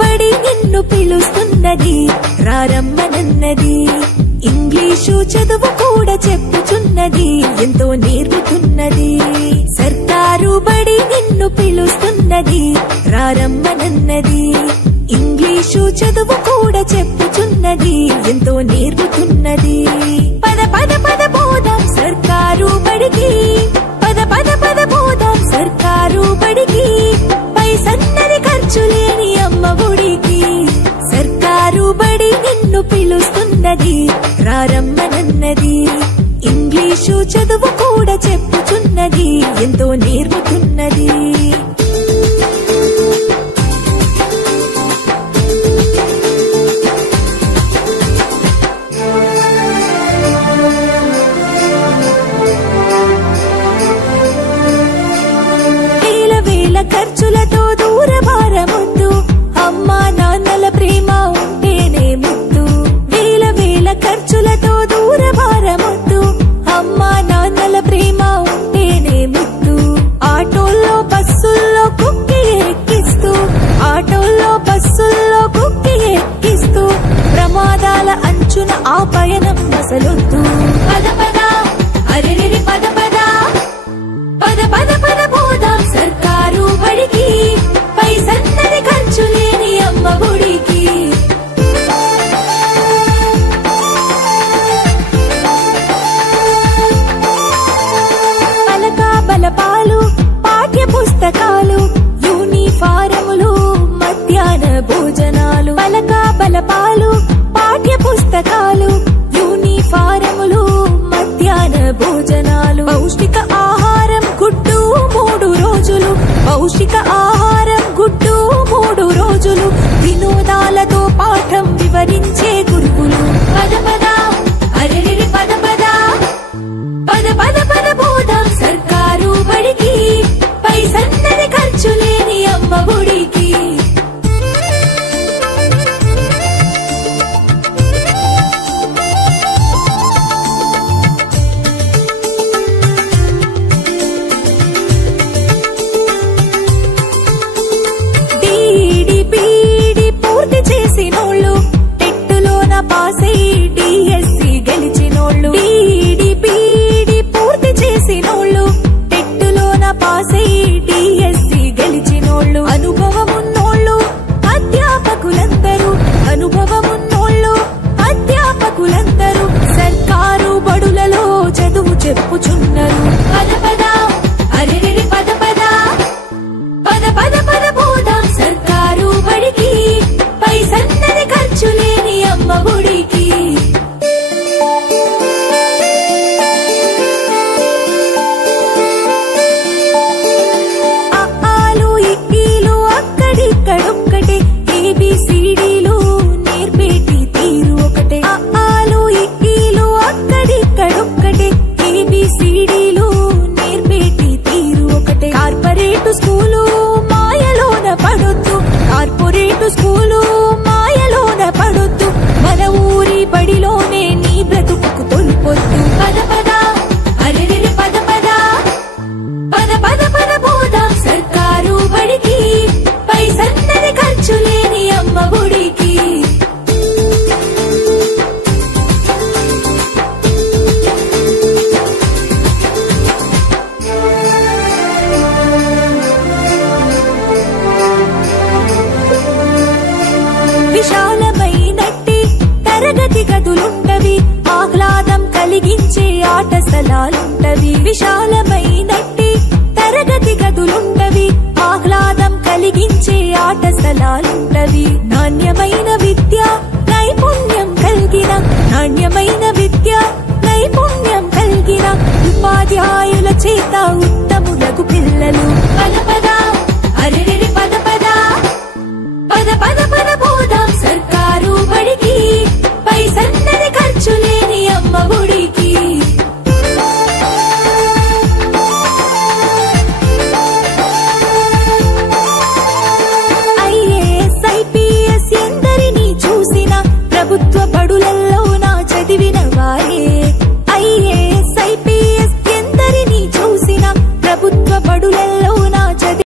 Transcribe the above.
బడి నిన్ను పిలుస్తున్నది రారమ్మనన్నది ఇంగ్లీషు చదువు కూడా చెప్పుచున్నది ఎంతో నేర్పుతున్నది సర్కారు బడి నిన్ను పిలుస్తున్నది రారమ్మనన్నది ఇంగ్లీషు చదువు కూడా చెప్పుచున్నది ఎంతో నేర్పుతున్నది పద పద పద పోదాం సర్కారు బడికి పద పద పద పోదాం సర్కారు బడికి పైసన్నది ఖర్చు లేని అమ్మ ఒడికి సర్కారు బడి నిన్ను పిలుస్తున్నది రారమ్మనన్నది ఇంగ్లీషు చదువు కూడా చెప్పుచున్నది ఎంతో నేర్పుతున్నది ఖర్చులతో దూరభారమొద్దు అమ్మా నాన్నల ప్రేమ ఉంటేనే ముద్దు వేల వేల ఖర్చులతో దూరభారమొద్దు అమ్మా నాన్నల ప్రేమ ఉంటేనే ముద్దు ఆటోల్లో బస్సుల్లో కుక్కి ఎక్కిస్తూ ఆటోల్లో బస్సుల్లో కుక్కి ఎక్కిస్తూ ప్రమాదాల అంచున ఆ పయనం అసలొద్దు పద పద అరెరెరి పద పద పద పద పద పోదాం సర్కారు బడికి పైసన్నది ఖర్చు లేని అమ్మ ఒడికి పలక బలపాలు పాఠ్య పుస్తకాలు యూనిఫారములు మధ్యాహ్న భోజనాలు పలక బలపాలు పాఠ్య పుస్తకాలు యూనిఫారములు మధ్యాహ్న భోజనాలు పౌష్టిక ఆహారం గుడ్డు 3 రోజులు పౌష్టిక ఆహారం గుడ్డు 3 రోజులు వినోదాలతో పాఠం వివరించే గురువులు పద పద అరెరెరి పద పద పద పద పద పోదాం సర్కారు బడికి పైసన్నది ఖర్చు లేని అమ్మ ఒడికి పాసై డిఎస్సి గెలిచినోళ్ళు డిడిపిడి పూర్తి చేసినోళ్ళు టెట్టులోన పాసై డిఎస్సి గెలిచినోళ్ళు అనుభవమున్నోళ్ళు అధ్యాపకులందరూ అనుభవమున్నోళ్ళు అధ్యాపకులందరూ సర్కారు బడులలో చదువు చెప్పుచున్నారు పద పద అరెరెరి పద పద పద పద పద పోదాం సర్కారు బడికి పైసన్నది ఖర్చు లేని అమ్మ ఒడికి ఆలు ఇక్కీలు అక్కడిక్కడొక్కటే ఏబిసిడీలు నేర్పేటి తీరు ఒకటే ఆలు ఇక్కీలు అక్కడిక్కడొక్కటే ఏబిసిడీలు నేర్పేటి తీరు ఒకటే కార్పొరేట్ స్కూలు మాయలోన పడొద్దు కార్పొరేట్ స్కూలు మాయలోన పడొద్దు మన ఊరి బడిలోనే నీ బ్రతుకు తొలిపొద్దు పద పద అరెరెరి పద పద పద పద పద పోదాం సర్కారు బడికి పైసన్నది ఖర్చు లేని అమ్మ ఒడికి విశాలమైనట్టి తరగతి గదులుంటవి ఆహ్లాదం కలిగించే ఆట స్థలాలుంటవి విశాలమైనట్టి తరగతి గదులుంటవి ఆహ్లాదం కలిగించే ఆట స్థలాలుంటవి నాణ్యమైన విద్య నైపుణ్యం కలిగిన నాణ్యమైన విద్య నైపుణ్యం కలిగిన ఉపాధ్యాయుల చేత ఉత్తములకు పిల్లలు పద పద అరెరెరి పద పద పద పద పద పోదాం సర్కారు బడికి పైసన్నది ఖర్చు లేని అమ్మ ఒడికి ఐఏఎస్ ఐపీఎస్ ఎందరినీ చూసిన ప్రభుత్వ బడులలో నా చదివిన వారే